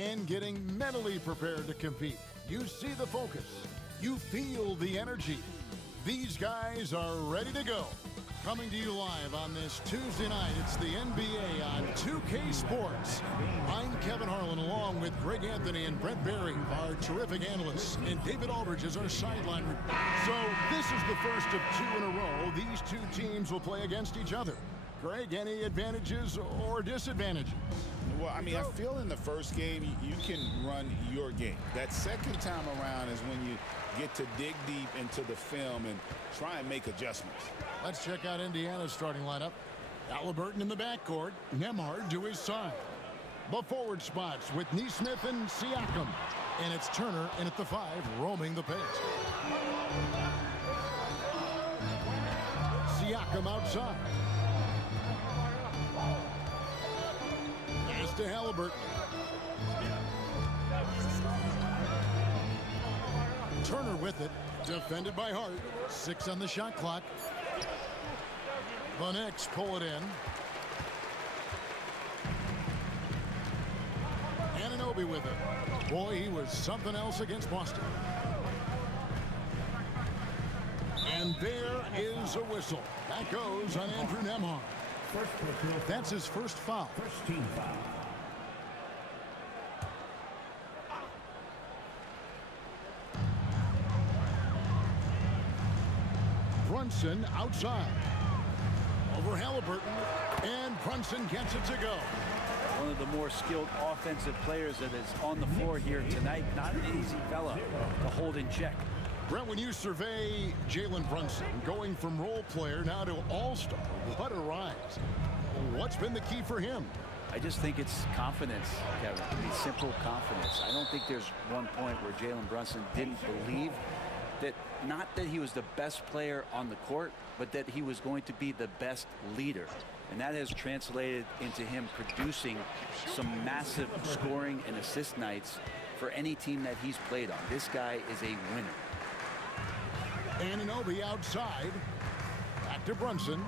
and getting mentally prepared to compete. You see the focus. You feel the energy. These guys are ready to go. Coming to you live on this Tuesday night, it's the NBA on 2K Sports. I'm Kevin Harlan, along with Greg Anthony and Brent Barry, our terrific analysts, and David Aldridge is our sideline. So this is the first of two in a row. These two teams will play against each other. Greg, any advantages or disadvantages? Well, I mean, I feel in the first game, you can run your game. That second time around is when you get to dig deep into the film and try and make adjustments. Let's check out Indiana's starting lineup. Halliburton in the backcourt, Nembhard to his side. The forward spots with Nesmith and Siakam. And it's Turner in at the 5, roaming the paint. Siakam outside. Pass to Halliburton. Turner with it. Defended by Hart. 6 on the shot clock. The Knicks pull it in. Anunoby with it. Boy, he was something else against Boston. And there is a whistle. That goes on Andrew Nembhard. That's his first foul. First team foul. Brunson outside. Over Halliburton, and Brunson gets it to go. One of the more skilled offensive players that is on the floor here tonight. Not an easy fella to hold in check. Brent, when you survey Jalen Brunson, going from role player now to all-star, what a rise. What's been the key for him? I just think it's confidence, Kevin. I mean, simple confidence. I don't think there's one point where Jalen Brunson didn't believe that, not that he was the best player on the court, but that he was going to be the best leader. And that has translated into him producing some massive scoring and assist nights for any team that he's played on. This guy is a winner. Anunoby outside. Back to Brunson.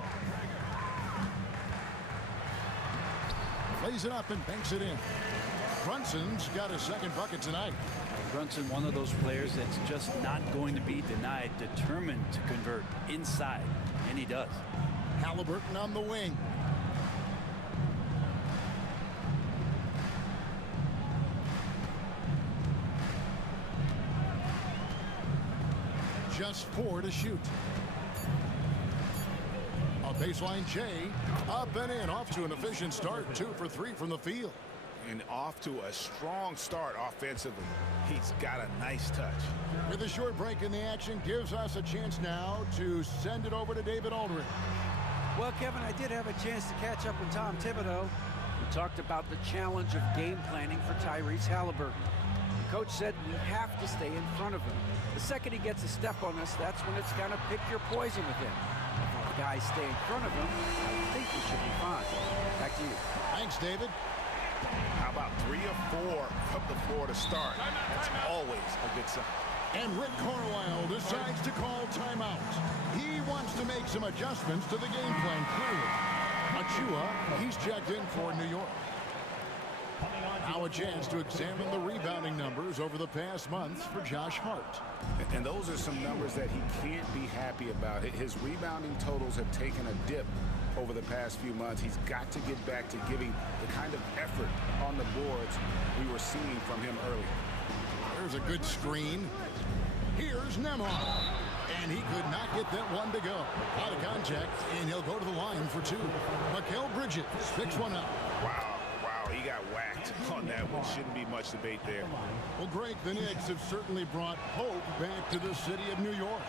Plays it up and banks it in. Brunson's got a second bucket tonight. Brunson, one of those players that's just not going to be denied, determined to convert inside, and he does. Halliburton on the wing. Just 4 to shoot. A baseline J, up and in, off to an efficient start. 2 for 3 from the field. And off to a strong start offensively. He's got a nice touch. With a short break in the action, gives us a chance now to send it over to David Aldridge. Well, Kevin, I did have a chance to catch up with Tom Thibodeau. We talked about the challenge of game planning for Tyrese Halliburton. The coach said we have to stay in front of him. The second he gets a step on us, that's when it's kind of pick your poison with him. If the guys stay in front of him, I think we should be fine. Back to you. Thanks, David. How about 3 or 4 from the floor to start? That's always a good sign. And Rick Carlisle decides to call timeout. He wants to make some adjustments to the game plan, clearly. Achua, he's checked in for New York. Now a chance to examine the rebounding numbers over the past months for Josh Hart. And those are some numbers that he can't be happy about. His rebounding totals have taken a dip over the past few months. He's got to get back to giving the kind of effort on the boards we were seeing from him earlier. There's a good screen. Here's Nembhard. And he could not get that one to go. Out of contact, and he'll go to the line for 2. Mikal Bridges picks one up. Wow, he got whacked on that one. Shouldn't be much debate there. Well, Greg, the Knicks have certainly brought hope back to the city of New York.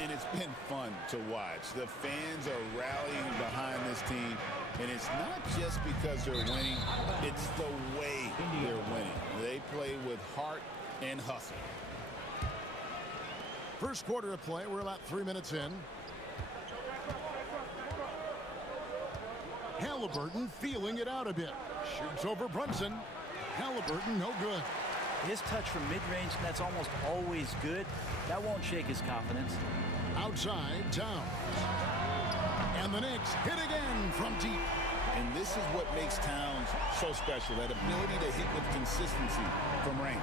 And it's been fun to watch. The fans are rallying behind this team. And it's not just because they're winning, it's the way they're winning. They play with heart and hustle. First quarter of play, we're about 3 minutes in. Halliburton feeling it out a bit. Shoots over Brunson. Halliburton, no good. His touch from mid-range, that's almost always good. That won't shake his confidence. Outside, Towns. And the Knicks hit again from deep. And this is what makes Towns so special, that ability to hit with consistency from range.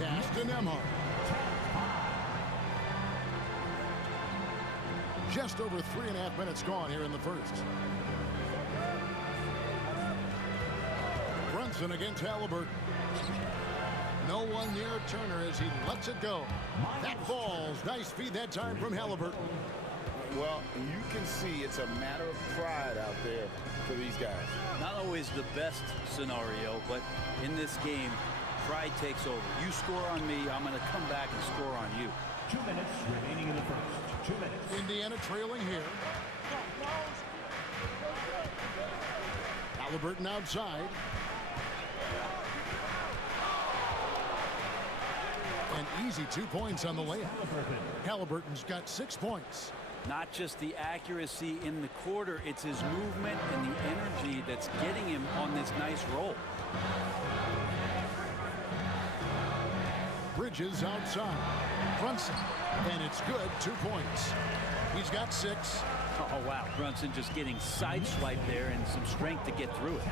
Pass to Nembhard. Just over 3.5 minutes gone here in the first. Brunson against Halliburton. No one near Turner as he lets it go. That falls. Nice feed that time from Halliburton. Well, you can see it's a matter of pride out there for these guys. Not always the best scenario, but in this game, pride takes over. You score on me, I'm going to come back and score on you. 2 minutes remaining in the first. 2 minutes. Indiana trailing here. Halliburton outside. An easy 2 points on the layup. Halliburton's got 6 points. Not just the accuracy in the quarter, it's his movement and the energy that's getting him on this nice roll. Bridges outside. Brunson. And it's good. 2 points. He's got 6. Oh, wow. Brunson just getting sideswiped there and some strength to get through it.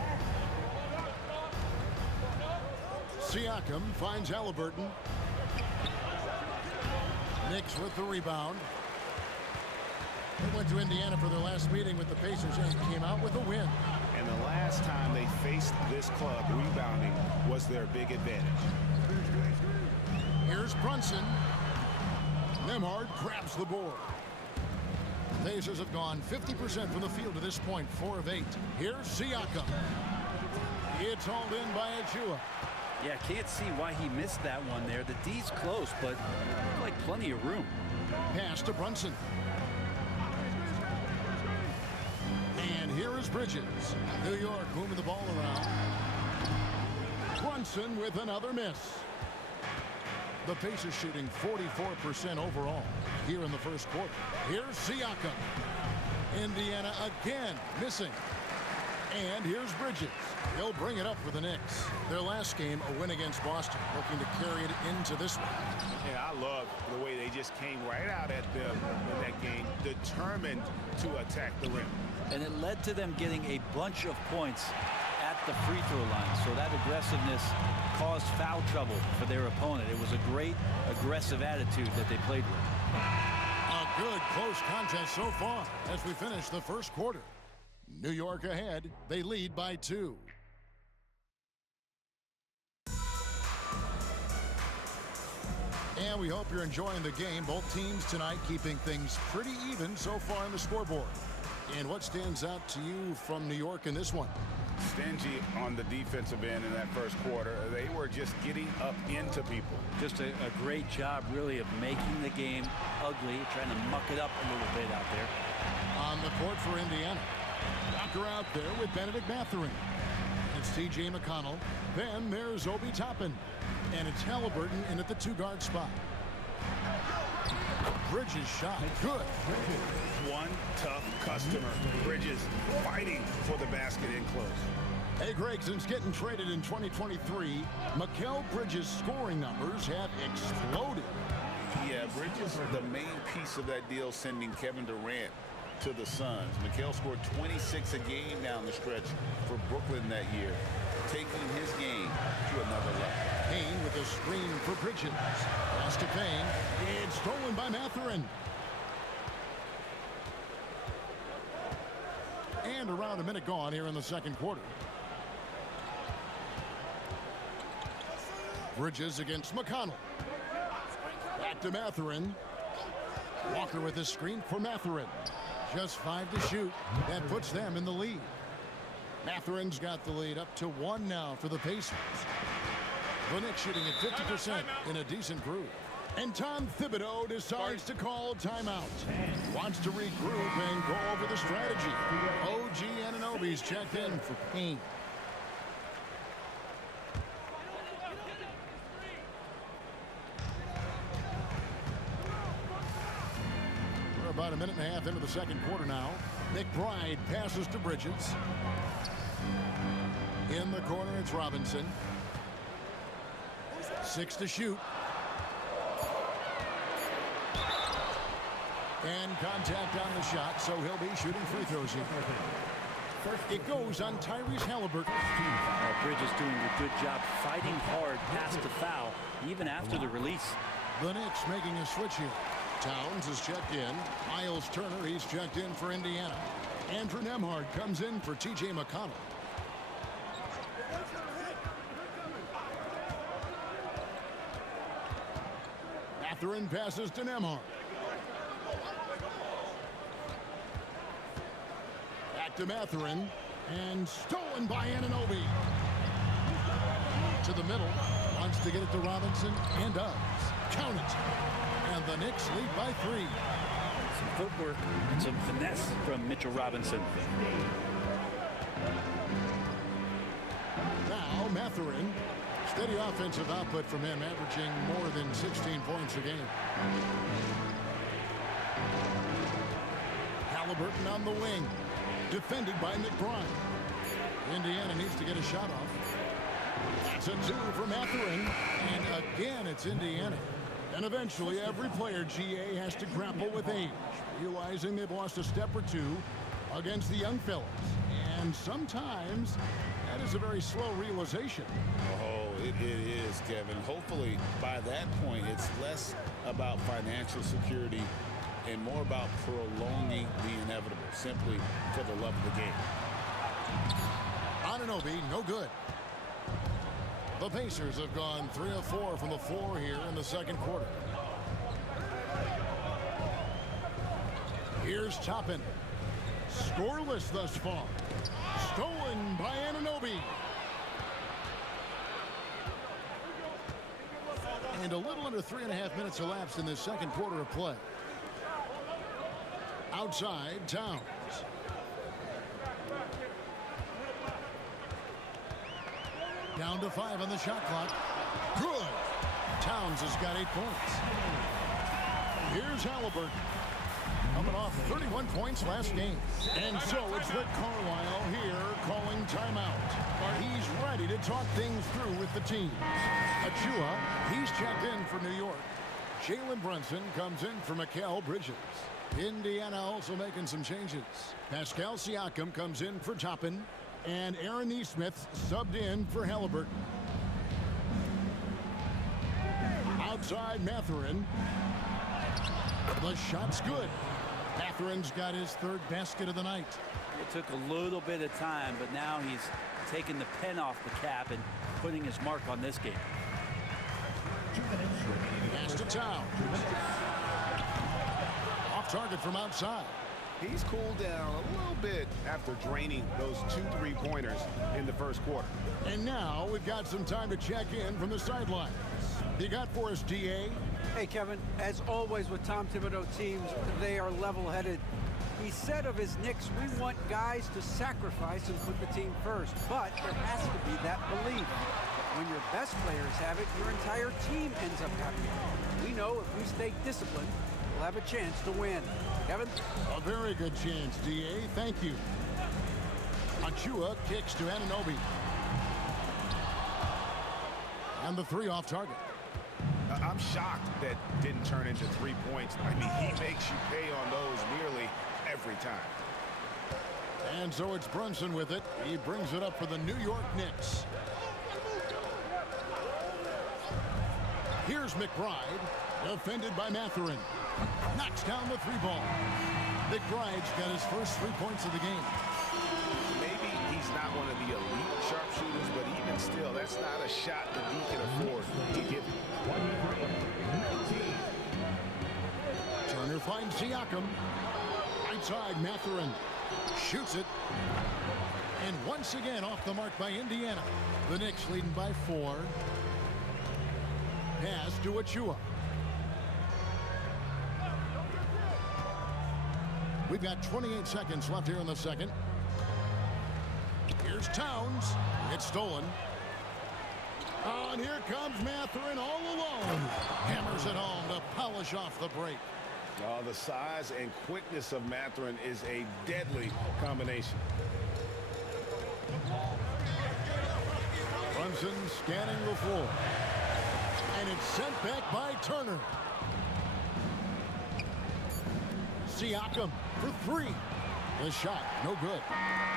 Siakam finds Halliburton. Knicks with the rebound. They went to Indiana for their last meeting with the Pacers and came out with a win. And the last time they faced this club, rebounding was their big advantage. Here's Brunson. Nembhard grabs the board. Pacers have gone 50% from the field to this point, 4 of 8. Here's Siakam. It's hauled in by Achua. Yeah, can't see why he missed that one there. The D's close, but looked like plenty of room. Pass to Brunson. And here is Bridges. New York moving the ball around. Brunson with another miss. The Pacers shooting 44% overall here in the first quarter. Here's Siakam. Indiana again missing. And here's Bridges. He'll bring it up for the Knicks. Their last game, a win against Boston, looking to carry it into this one. Yeah, I love the way they just came right out at them in that game, determined to attack the rim. And it led to them getting a bunch of points at the free throw line. So that aggressiveness caused foul trouble for their opponent. It was a great aggressive attitude that they played with. A good close contest so far as we finish the first quarter. New York ahead. They lead by 2. And we hope you're enjoying the game. Both teams tonight keeping things pretty even so far on the scoreboard. And what stands out to you from New York in this one? Stingy on the defensive end in that first quarter. They were just getting up into people. Just a great job, really, of making the game ugly, trying to muck it up a little bit out there. On the court for Indiana. Walker out there with Benedict Mathurin. It's T.J. McConnell. Then there's Obi Toppin. And it's Halliburton in at the 2-guard spot. Bridges shot. Good. One tough customer. Bridges fighting for the basket in close. Hey, Greg, since getting traded in 2023, Mikal Bridges' scoring numbers have exploded. Yeah, Bridges, the main piece of that deal, sending Kevin Durant to the Suns. Mikal scored 26 a game down the stretch for Brooklyn that year, taking his game to another level. Payne with a screen for Bridges. Pass to Payne. It's stolen by Mathurin. And around a minute gone here in the second quarter. Bridges against McConnell. Back to Mathurin. Walker with a screen for Mathurin. Just 5 to shoot. That puts them in the lead. Mathurin's got the lead up to 1 now for the Pacers. The Knicks shooting at 50% in a decent groove. And Tom Thibodeau decides to call timeout. Wants to regroup and go over the strategy. OG Anunoby's checked in for Payne. We're about a minute and a half into the second quarter now. McBride passes to Bridges. In the corner, it's Robinson. 6 to shoot. And contact on the shot, so he'll be shooting free throws here. It goes on Tyrese Halliburton. Bridges doing a good job fighting hard past the foul, even after the release. The Knicks making a switch here. Towns is checked in. Miles Turner, he's checked in for Indiana. Andrew Nembhard comes in for T.J. McConnell. Mathurin passes to Nembhard. Back to Mathurin. And stolen by Anunoby. To the middle. Wants to get it to Robinson. And does. Count it. And the Knicks lead by 3. Some footwork and some finesse from Mitchell Robinson. Now Mathurin. Steady offensive output from him, averaging more than 16 points a game. Halliburton on the wing. Defended by McBride. Indiana needs to get a shot off. That's a 2 for Mathurin. And again, it's Indiana. And eventually, every player, GA, has to grapple with age, realizing they've lost a step or two against the young fellas. And sometimes, that is a very slow realization. Oh, it is, Kevin. Hopefully, by that point, it's less about financial security and more about prolonging the inevitable, simply for the love of the game. Anunoby, no good. The Pacers have gone 3 of 4 from the floor here in the second quarter. Here's Toppin. Scoreless thus far. Stolen by Anunoby. And a little under 3.5 minutes elapsed in this second quarter of play. Outside, Towns. Down to 5 on the shot clock. Good. Towns has got 8 points. Here's Halliburton. Coming off 31 points last game. And so it's Rick Carlisle here calling timeout. He's ready to talk things through with the team. Achua, he's checked in for New York. Jalen Brunson comes in for Mikal Bridges. Indiana also making some changes. Pascal Siakam comes in for Toppin. And Aaron Nesmith subbed in for Halliburton. Outside Mathurin. The shot's good. Mathurin's got his 3rd basket of the night. It took a little bit of time, but now he's taking the pen off the cap and putting his mark on this game. Pass to Towns. Off target from outside. He's cooled down a little bit after draining those 2 3-pointers in the first quarter. And now we've got some time to check in from the sidelines. You got for us, DA? Hey, Kevin, as always with Tom Thibodeau teams, they are level-headed. He said of his Knicks, we want guys to sacrifice and put the team first, but there has to be that belief. When your best players have it, your entire team ends up happy. We know if we stay disciplined, we'll have a chance to win. Kevin? A very good chance, DA. Thank you. Achua kicks to Anunoby. And the 3 off target. I'm shocked that didn't turn into 3 points. I mean, he makes you pay on those nearly every time. And so it's Brunson with it. He brings it up for the New York Knicks. Here's McBride, defended by Mathurin. Knocks down the 3-ball. McBride's got his first 3 points of the game. Maybe he's not one of the elite sharpshooters, but even still, that's not a shot that he can afford to give. Turner finds Siakam. Right side, Mathurin shoots it. And once again off the mark by Indiana. The Knicks leading by 4. Pass to Achua. We've got 28 seconds left here in the second. Here's Towns. It's stolen. Oh, and here comes Mathurin all alone. Hammers it home to polish off the break. Oh, the size and quickness of Mathurin is a deadly combination. Brunson scanning the floor. And it's sent back by Turner. Siakam for 3. The shot, no good.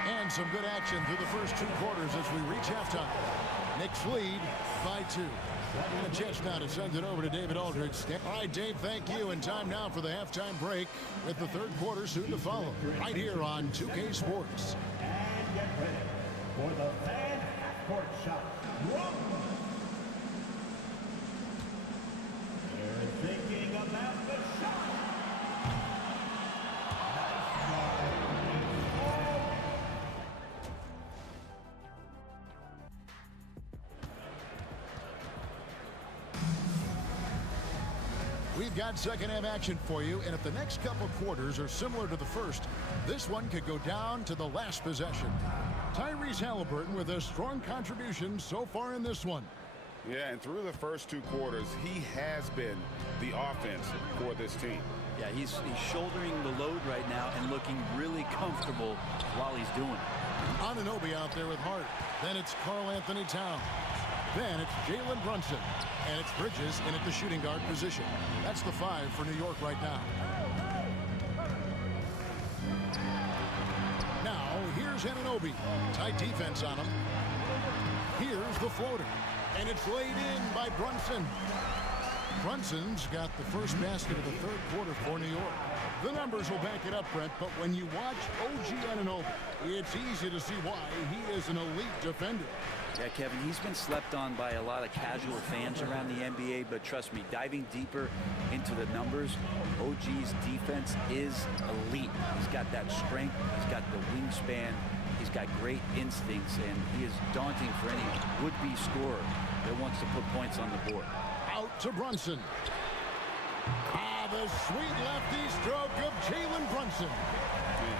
And some good action through the first 2 quarters as we reach halftime. Knicks lead by 2. The Jets now to send it over to David Aldridge. All right, Dave, thank you. And time now for the halftime break with the 3rd quarter soon to follow. Right here on 2K Sports. And get ready for the fan half-court shot. They're thinking about the shot. We've got second half action for you, and if the next couple quarters are similar to the first, this one could go down to the last possession. Tyrese Halliburton with a strong contribution so far in this one. Yeah, and through the first 2 quarters, he has been the offense for this team. Yeah, he's shouldering the load right now and looking really comfortable while he's doing it. Anunoby out there with Hart. Then it's Karl Anthony Towns. Then it's Jalen Brunson. And it's Bridges in at the shooting guard position. That's the 5 for New York right now. Now, here's Anunoby. Tight defense on him. Here's the floater. And it's laid in by Brunson. Brunson's got the first basket of the 3rd quarter for New York. The numbers will back it up, Brent, but when you watch OG Anunoby, it's easy to see why he is an elite defender. Yeah, Kevin, he's been slept on by a lot of casual fans around the NBA, but trust me, diving deeper into the numbers, OG's defense is elite. He's got that strength, he's got the wingspan, he's got great instincts, and he is daunting for any would-be scorer that wants to put points on the board. Out to Brunson. The sweet lefty stroke of Jalen Brunson.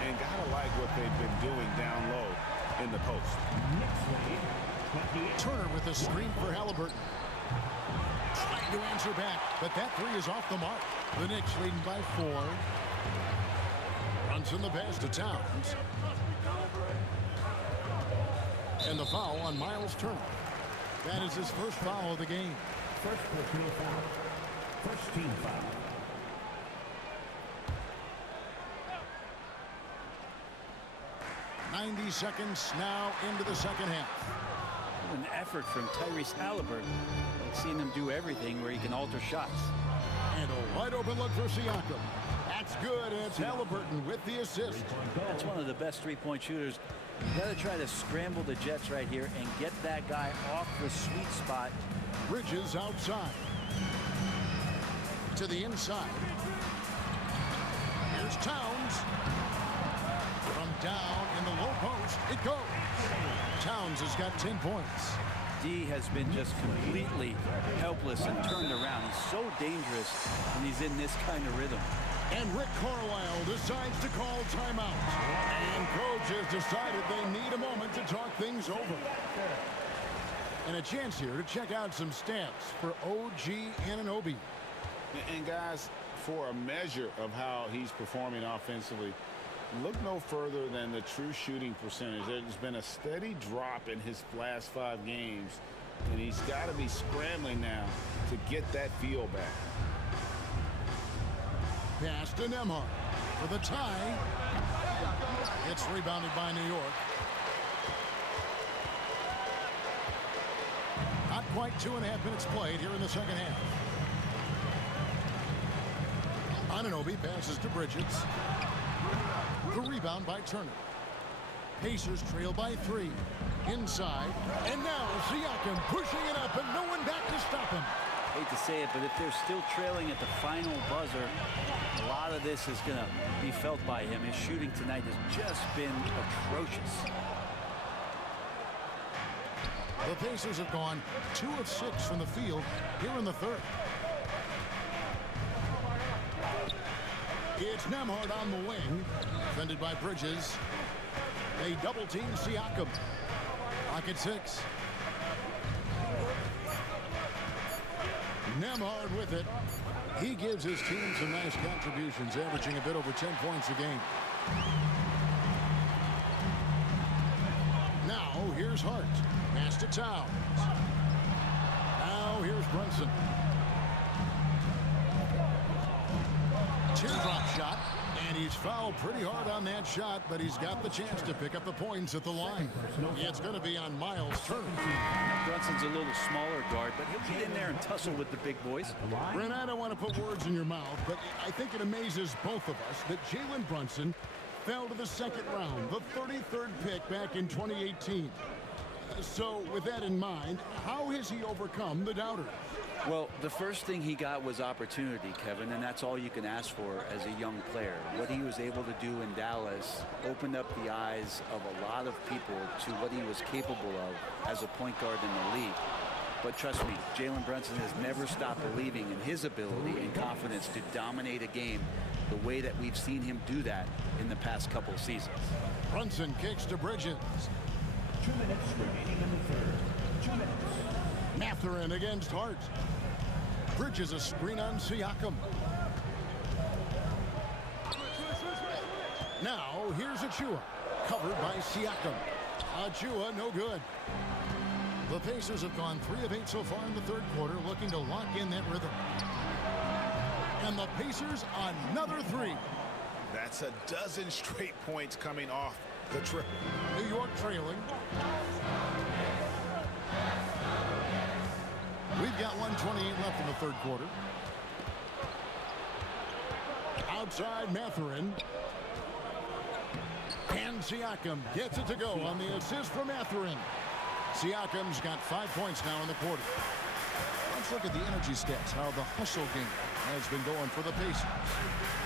And gotta like what they've been doing down low in the post. Turner with a screen for Halliburton. Trying to answer back, but that 3 is off the mark. The Knicks leading by 4. Brunson the pass to Towns. And the foul on Miles Turner. That is his first foul of the game. First personal foul. First team foul. .90 seconds now into the second half. An effort from Tyrese Halliburton. I've seen him do everything where he can alter shots. And a wide open look for Siakam. That's good, and it's Halliburton with the assist. That's one of the best 3-point shooters. You got to try to scramble the Jets right here and get that guy off the sweet spot. Bridges outside. To the inside. Here's Towns. From down in the low post, it goes. Towns has got 10 points. D has been just completely helpless and turned around. He's so dangerous when he's in this kind of rhythm. And Rick Carlisle decides to call timeout. And coach has decided they need a moment to talk things over. And a chance here to check out some stats for OG Anunoby. And guys, for a measure of how he's performing offensively, look no further than the true shooting percentage. There's been a steady drop in his last 5 games, and he's got to be scrambling now to get that feel back. Pass to Nembhard for the tie. It's rebounded by New York. Not quite 2.5 minutes played here in the second half. Anunoby passes to Bridges. The rebound by Turner. Pacers trail by 3. Inside. And now Siakam pushing it up and no one back to stop him. Hate to say it, but if they're still trailing at the final buzzer, a lot of this is going to be felt by him. His shooting tonight has just been atrocious. The Pacers have gone 2 of 6 from the field here in the third. It's Nembhard on the wing, defended by Bridges. They double-team Siakam. Clock at 6. Nembhard with it. He gives his team some nice contributions, averaging a bit over 10 points a game. Now, here's Hart. Pass to Towns. Now, here's Brunson. Teardrop shot, And he's fouled pretty hard on that shot, but he's got the chance to pick up the points at the line. It's going to be on Miles' turn. Brunson's a little smaller guard, but he'll get in there and tussle with the big boys. Brent, I don't want to put words in your mouth, but I think it amazes both of us that Jalen Brunson fell to the second round, the 33rd pick back in 2018. So with that in mind, how has he overcome the doubters? Well, the first thing he got was opportunity, Kevin, and that's all you can ask for as a young player. What he was able to do in Dallas opened up the eyes of a lot of people to what he was capable of as a point guard in the league. But trust me, Jalen Brunson has never stopped believing in his ability and confidence to dominate a game the way that we've seen him do that in the past couple of seasons. Brunson kicks to Bridges. 2 minutes remaining in the third. 2 minutes. Mathurin against Hart. Bridges a screen on Siakam. Now here's Achua, covered by Siakam. Achua no good. The Pacers have gone 3 of 8 so far in the third quarter, looking to lock in that rhythm. And the Pacers another 3. That's a dozen straight points coming off the triple. New York trailing. We've got 1:28 left in the third quarter. Outside Mathurin. And Siakam gets it to go on the assist from Mathurin. Siakam's got 5 points now in the quarter. Let's look at the energy stats, how the hustle game has been going for the Pacers.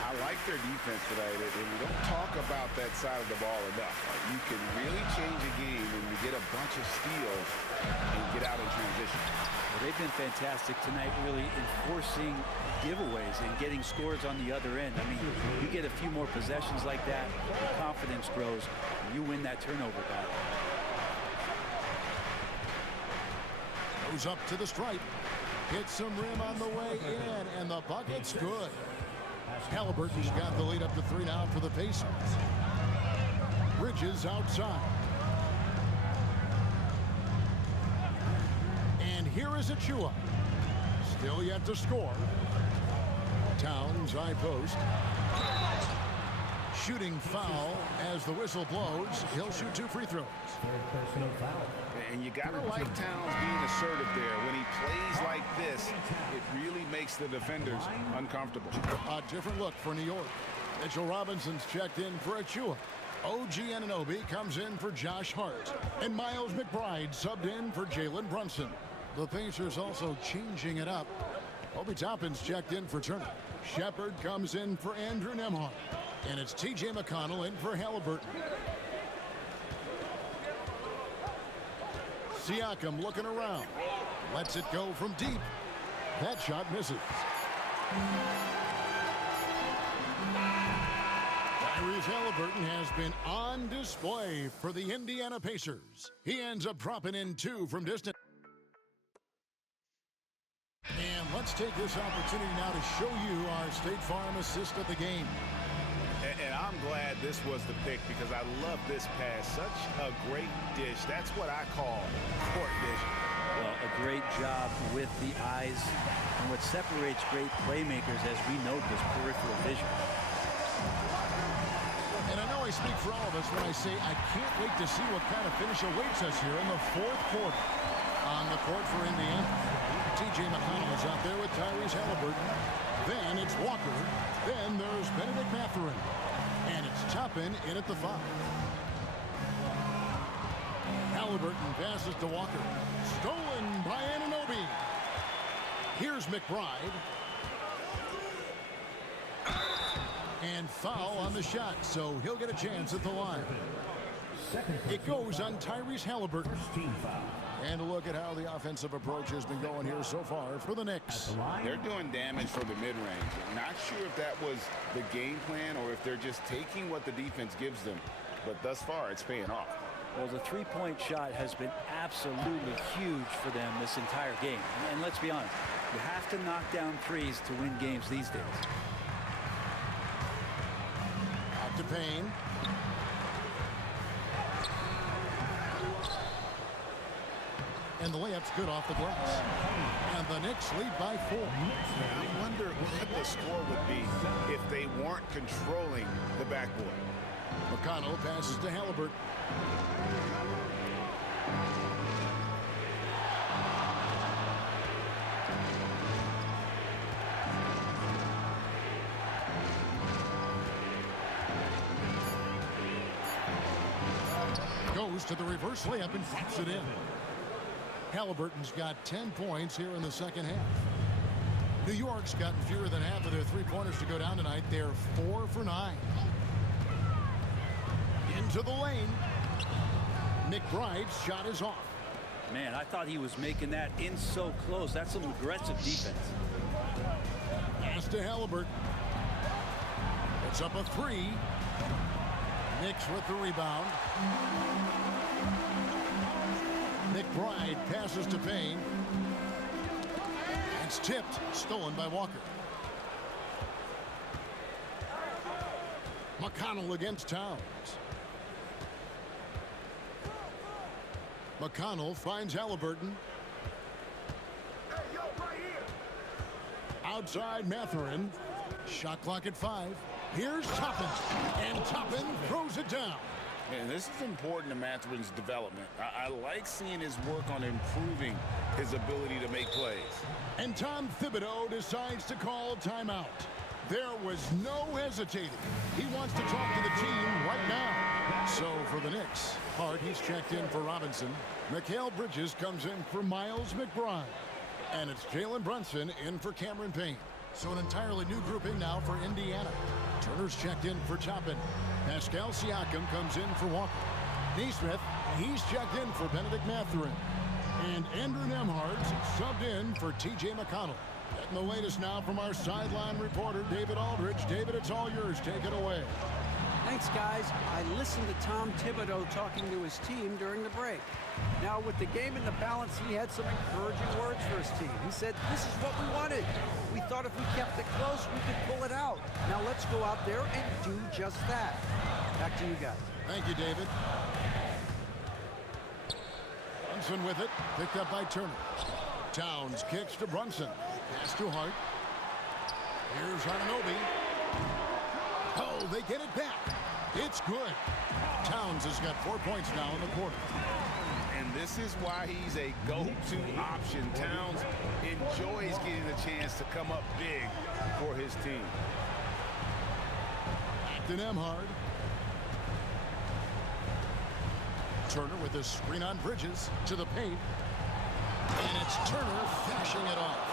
I like their defense today, and we don't talk about that side of the ball enough. You can really change a game when you get a bunch of steals and get out in transition. Well, they've been fantastic tonight, really enforcing giveaways and getting scores on the other end. I mean, you get a few more possessions like that, the confidence grows, and you win that turnover battle. Goes up to the stripe. Hits some rim on the way in, and the bucket's good. Halliburton's got the lead up to 3 now for the Pacers. Bridges outside. And here is Achua. Still yet to score. Towns high post. Shooting foul as the whistle blows. He'll shoot 2 free throws. Personal foul. And you got to like Towns being assertive there. When he plays like this, it really makes the defenders uncomfortable. A different look for New York. Mitchell Robinson's checked in for Achua. OG Anunoby comes in for Josh Hart. And Miles McBride subbed in for Jalen Brunson. The Pacers also changing it up. Obi Toppin's checked in for Turner. Shepard comes in for Andrew Nembhard. And it's T.J. McConnell in for Halliburton. Siakam looking around. Lets it go from deep. That shot misses. Tyrese Halliburton has been on display for the Indiana Pacers. He ends up dropping in 2 from distance. And let's take this opportunity now to show you our State Farm assist of the game. And I'm glad this was the pick because I love this pass. Such a great dish. That's what I call court vision. Well, a great job with the eyes. And what separates great playmakers, as we note, is peripheral vision. And I know I speak for all of us when I say I can't wait to see what kind of finish awaits us here in the fourth quarter. On the court for Indiana, T.J. McConnell is out there with Tyrese Halliburton. Then it's Walker. Then there's Benedict Mathurin. And it's Toppin in at the 5. Halliburton passes to Walker. Stolen by Anunoby. Here's McBride. And foul on the shot, so he'll get a chance at the line. It goes on Tyrese Halliburton. And a look at how the offensive approach has been going here so far for the Knicks. They're doing damage from the mid-range. Not sure if that was the game plan or if they're just taking what the defense gives them. But thus far, it's paying off. Well, the three-point shot has been absolutely huge for them this entire game. And let's be honest, you have to knock down threes to win games these days. Out to Payne. And the layup's good off the glass. And the Knicks lead by 4. I wonder what the score would be if they weren't controlling the backboard. McConnell passes to Halliburton. Goes to the reverse layup and puts it in. Halliburton's got 10 points here in the second half. New York's gotten fewer than half of their three-pointers to go down tonight. They're 4 for 9. Into the lane. McBride's shot is off. Man, I thought he was making that in so close. That's some aggressive defense. Pass to Halliburton. It's up a 3. Knicks with the rebound. McBride passes to Payne. It's tipped, stolen by Walker. McConnell against Towns. McConnell finds Halliburton. Outside Mathurin. Shot clock at 5. Here's Toppin. And Toppin throws it down. And this is important to Mathurin's development. I like seeing his work on improving his ability to make plays. And Tom Thibodeau decides to call timeout. There was no hesitating. He wants to talk to the team right now. So for the Knicks, Hart, he's checked in for Robinson. Mikal Bridges comes in for Miles McBride. And it's Jalen Brunson in for Cameron Payne. So an entirely new grouping now for Indiana. Turner's checked in for Toppin. Pascal Siakam comes in for Walker. Neesmith, he's checked in for Benedict Mathurin. And Andrew Nembhard's subbed in for T.J. McConnell. Getting the latest now from our sideline reporter, David Aldridge. David, it's all yours. Take it away. Thanks, guys. I listened to Tom Thibodeau talking to his team during the break. Now, with the game in the balance, he had some encouraging words for his team. He said, this is what we wanted. We thought if we kept it close, we could pull it out. Now let's go out there and do just that. Back to you guys. Thank you, David. Brunson with it. Picked up by Turner. Towns kicks to Brunson. Pass to Hart. Here's Anunoby. Oh, they get it back. It's good. Towns has got 4 points now in the quarter. And this is why he's a go-to option. Towns enjoys getting the chance to come up big for his team. Back to Nembhard. Turner with a screen on Bridges to the paint. And it's Turner finishing it off.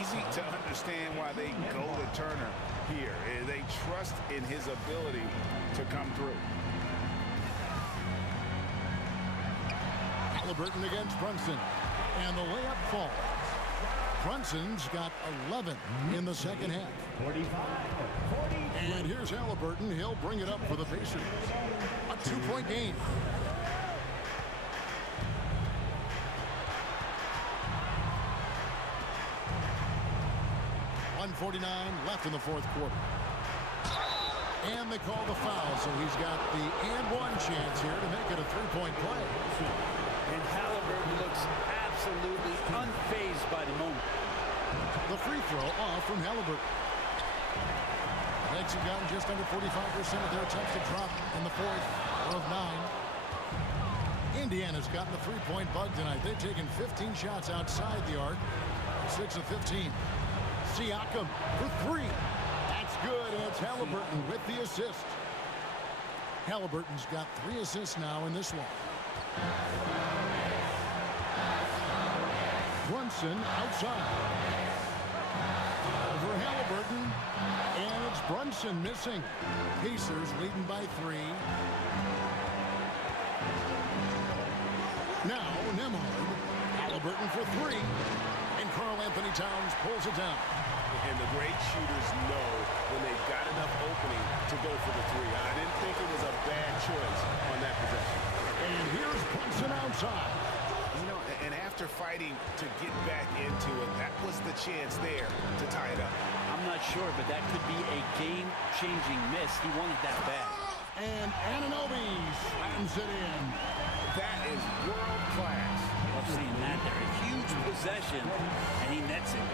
Easy to understand why they go to Turner here. They trust in his ability to come through. Halliburton against Brunson. And the layup falls. Brunson's got 11 in the second half. 45, 40. And here's Halliburton. He'll bring it up for the Pacers. A 2-point game. .149 left in the fourth quarter. And they call the foul, so he's got the and-one chance here to make it a three-point play. And Halliburton looks absolutely unfazed by the moment. The free throw off from Halliburton. Knicks have gotten just under 45% of their attempts to drop in the fourth of 9. Indiana's gotten the three-point bug tonight. They've taken 15 shots outside the arc. 6 of 15. Siakam for 3. That's good, and it's Halliburton with the assist. Halliburton's got 3 assists now in this one. Brunson outside. Over Halliburton, and it's Brunson missing. Pacers leading by 3. Now Nembhard. Halliburton for 3. And Karl Anthony Towns pulls it down. And the great shooters know when they've got enough opening to go for the 3. I didn't think it was a bad choice on that possession. And here's Brunson outside. You know, and after fighting to get back into it, that was the chance there to tie it up. I'm not sure, but that could be a game-changing miss. He wanted that bad. And Anunoby slams it in. That is world class. seeing that there. A huge possession, and he nets it.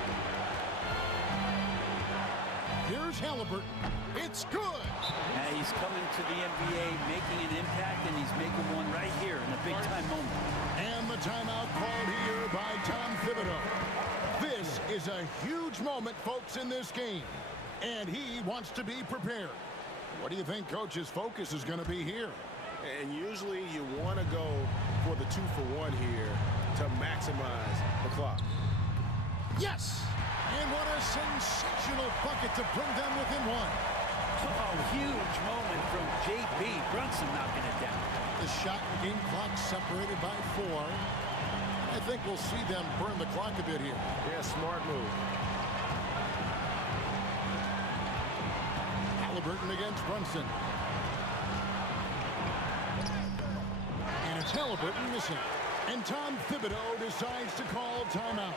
Here's Halliburton. It's good. Now he's coming to the NBA, making an impact, and he's making one right here in a big-time moment. And the timeout called here by Tom Thibodeau. This is a huge moment, folks, in this game. And he wants to be prepared. What do you think Coach's focus is going to be here? And usually you want to go for the 2-for-1 here to maximize the clock. Yes! And what a sensational bucket to bring them within one. Oh, huge moment from J.B. Brunson knocking it down. The shot and game clock separated by 4. I think we'll see them burn the clock a bit here. Yeah, smart move. Halliburton against Brunson. And it's Halliburton missing. And Tom Thibodeau decides to call timeout.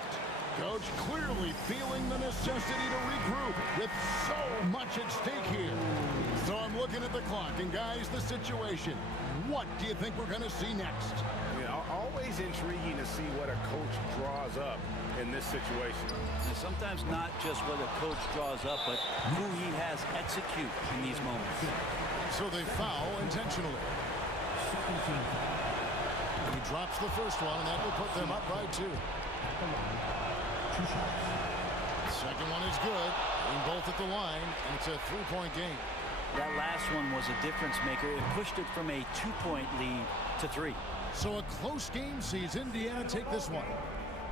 Coach clearly feeling the necessity to regroup with so much at stake here. So I'm looking at the clock, and guys, the situation. What do you think we're going to see next? Yeah, always intriguing to see what a coach draws up in this situation. And sometimes not just what a coach draws up, but who he has execute in these moments. So they foul intentionally. He drops the first one, and that will put them up by 2. Second one is good. Aim both at the line, and it's a 3-point game. That last one was a difference maker. It pushed it from a 2-point lead to 3. So a close game sees Indiana take this one.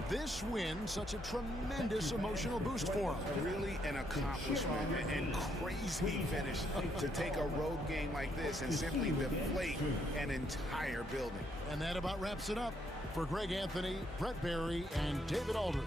This win, such a tremendous emotional boost for them. Really an accomplishment and crazy finish to take a road game like this and simply deflate an entire building. And that about wraps it up. For Greg Anthony, Brett Barry, and David Aldridge.